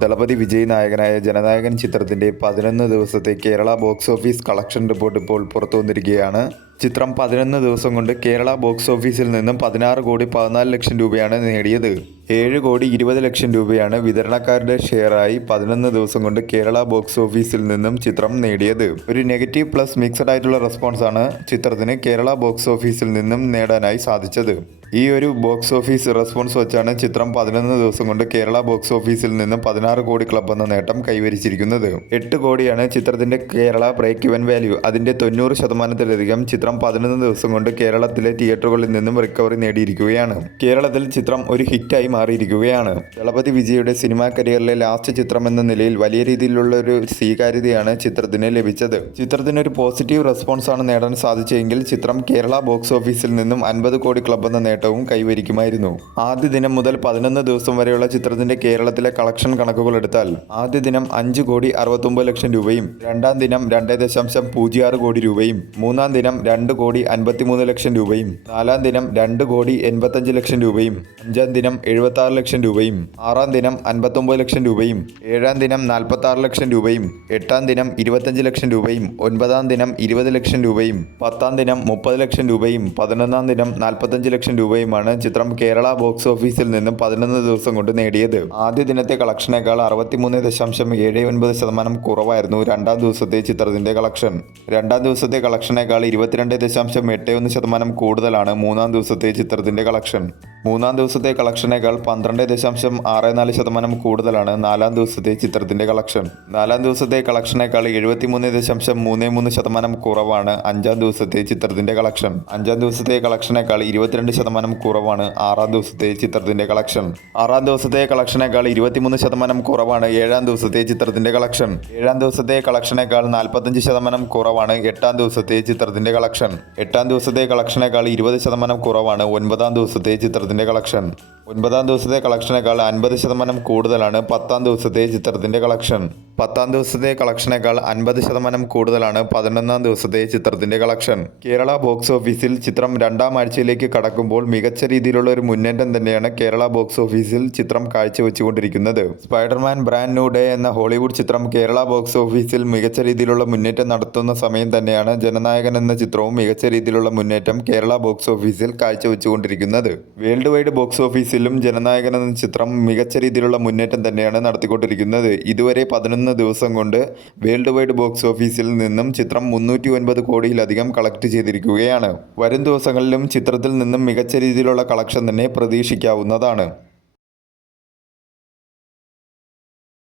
ദളപതി വിജയ് നായകനായ ജനനായകൻ ചിത്രത്തിന്റെ 11 ദിവസത്തെ Kerala box office collection report ഇപ്പോൾ പുറത്തു വന്നിരിക്കുകയാണ്. ചിത്രം 11 ദിവസം കൊണ്ട് കേരള ബോക്സ് ഓഫീസിൽ നിന്നും 16 കോടി 14 ലക്ഷം രൂപയാണ് നേടിയത്. 7 കോടി 20 ലക്ഷം രൂപയാണ് വിതരണക്കാരുടെ ഷെയറായി 11 ദിവസം കൊണ്ട് കേരള ബോക്സ് ഓഫീസിൽ നിന്നും ചിത്രം നേടിയത്. ഒരു നെഗറ്റീവ് പ്ലസ് മിക്സഡ് ആയിട്ടുള്ള റെസ്പോൺസാണ് ചിത്രത്തിന് കേരള ബോക്സ് ഓഫീസിൽ നിന്നും നേടാനായി സാധിച്ചത്. ഈ ഒരു ബോക്സ് ഓഫീസ് റെസ്പോൺസ് വെച്ചാണ് ചിത്രം 11 ദിവസം കൊണ്ട് കേരള ബോക്സ് ഓഫീസിൽ നിന്നും 16 കോടി ക്ലബ് എന്ന നേട്ടം കൈവരിച്ചിരിക്കുന്നത്. 8 കോടിയാണ് ചിത്രത്തിന്റെ കേരള ബ്രേക്ക് ഇവൻ വാല്യൂ. അതിന്റെ 90% ചിത്രം 11 ദിവസം കൊണ്ട് കേരളത്തിലെ തിയേറ്ററുകളിൽ നിന്നും റിക്കവറി നേടിയിരിക്കുകയാണ്. കേരളത്തിൽ ചിത്രം ഒരു ഹിറ്റായി മാറിയിരിക്കുകയാണ്. ദളപതി വിജയുടെ സിനിമാ കരിയറിലെ ലാസ്റ്റ് ചിത്രം എന്ന നിലയിൽ വലിയ രീതിയിലുള്ള ഒരു സ്വീകാര്യതയാണ് ചിത്രത്തിന് ലഭിച്ചത്. ചിത്രത്തിന് ഒരു പോസിറ്റീവ് റെസ്പോൺസ് ആണ് നേടാൻ സാധിച്ചെങ്കിൽ ചിത്രം കേരള ബോക്സ് ഓഫീസിൽ നിന്നും 50 കോടി ക്ലബ് എന്ന നേട്ടവും കൈവരിക്കുമായിരുന്നു. ആദ്യ ദിനം മുതൽ 11 ദിവസം വരെയുള്ള ചിത്രത്തിന്റെ കേരളത്തിലെ കളക്ഷൻ കണക്കുകൾ എടുത്താൽ ആദ്യ ദിനം 5 കോടി 69 ലക്ഷം രൂപയും, രണ്ടാം ദിനം 2.06 കോടി രൂപയും, മൂന്നാം ദിനം 2 കോടി 53 ലക്ഷം രൂപയും, നാലാം ദിനം 2 കോടി 85 ലക്ഷം രൂപയും, അഞ്ചാം ദിനം 76 ലക്ഷം രൂപയും, ആറാം ദിനം 59 ലക്ഷം രൂപയും, ഏഴാം ദിനം 46 ലക്ഷം രൂപയും, എട്ടാം ദിനം 25 ലക്ഷം രൂപയും, ഒൻപതാം ദിനം 20 ലക്ഷം രൂപയും, പത്താം ദിനം 30 ലക്ഷം രൂപയും, 11ാം ദിനം 45 ലക്ഷം രൂപയുമാണ് ചിത്രം കേരള ബോക്സ് ഓഫീസിൽ നിന്നും 11 ദിവസം കൊണ്ട് നേടിയത്. ആദ്യ ദിനത്തെ കളക്ഷനേക്കാൾ 63.79% കുറവായിരുന്നു രണ്ടാം ദിവസത്തെ ചിത്രത്തിന്റെ കളക്ഷൻ. രണ്ടാം ദിവസത്തെ കളക്ഷനേക്കാൾ 22.81% കൂടുതലാണ് മൂന്നാം ദിവസത്തെ ചിത്രത്തിന്റെ കളക്ഷൻ. മൂന്നാം ദിവസത്തെ കളക്ഷനേക്കാൾ 12.64% കൂടുതലാണ് നാലാം ദിവസത്തെ ചിത്രത്തിന്റെ കളക്ഷൻ. നാലാം ദിവസത്തെ കളക്ഷനേക്കാൾ 73.33% കുറവാണ് അഞ്ചാം ദിവസത്തെ ചിത്രത്തിന്റെ കളക്ഷൻ. അഞ്ചാം ദിവസത്തെ കളക്ഷനേക്കാൾ 22% കുറവാണ് ആറാം ദിവസത്തെ ചിത്രത്തിന്റെ കളക്ഷൻ. ആറാം ദിവസത്തെ കളക്ഷനേക്കാൾ 23% കുറവാണ് ഏഴാം ദിവസത്തെ ചിത്രത്തിന്റെ കളക്ഷൻ. ഏഴാം ദിവസത്തെ കളക്ഷനേക്കാൾ 45% കുറവാണ് എട്ടാം ദിവസത്തെ ചിത്രത്തിന്റെ കളക്ഷൻ. എട്ടാം ദിവസത്തെ കളക്ഷനേക്കാൾ 20% കുറവാണ് ഒൻപതാം ദിവസത്തെ ചിത്രത്തിന്റെ കളക്ഷൻ. ഒൻപതാം ദിവസത്തെ കളക്ഷനേക്കാൾ 50% കൂടുതലാണ് പത്താം ദിവസത്തെ ചിത്രത്തിന്റെ കളക്ഷൻ. പത്താം ദിവസത്തെ കളക്ഷനേക്കാൾ 50% കൂടുതലാണ് 11ാം ദിവസത്തെ ചിത്രത്തിന്റെ കളക്ഷൻ. കേരള ബോക്സ് ഓഫീസിൽ ചിത്രം രണ്ടാം ആഴ്ചയിലേക്ക് കടക്കുമ്പോൾ മികച്ച രീതിയിലുള്ള ഒരു മുന്നേറ്റം തന്നെയാണ് കേരള ബോക്സ് ഓഫീസിൽ ചിത്രം കാഴ്ചവെച്ചുകൊണ്ടിരിക്കുന്നത്. സ്പൈഡർമാൻ ബ്രാൻഡ് ന്യൂ ഡേ എന്ന ഹോളിവുഡ് ചിത്രം കേരള ബോക്സ് ഓഫീസിൽ മികച്ച രീതിയിലുള്ള മുന്നേറ്റം നടത്തുന്ന സമയം തന്നെയാണ് ജനനായകൻ എന്ന ചിത്രവും മികച്ച രീതിയിലുള്ള മുന്നേറ്റം കേരള ബോക്സ് ഓഫീസിൽ കാഴ്ചവെച്ചുകൊണ്ടിരിക്കുന്നത്. വേൾഡ് വൈഡ് ബോക്സ് ഓഫീസിലും ജനനായകൻ എന്ന ചിത്രം മികച്ച രീതിയിലുള്ള മുന്നേറ്റം തന്നെയാണ് നടത്തിക്കൊണ്ടിരിക്കുന്നത്. ഇതുവരെ 11 ദിവസം കൊണ്ട് വേൾഡ് വൈഡ് ബോക്സ് ഓഫീസിൽ നിന്നും ചിത്രം 309 കോടിയിലധികം കളക്ട് ചെയ്തിരിക്കുകയാണ്. വരും ദിവസങ്ങളിലും ചിത്രത്തിൽ നിന്നും മികച്ച രീതിയിലുള്ള കളക്ഷൻ തന്നെ പ്രതീക്ഷിക്കാവുന്നതാണ്.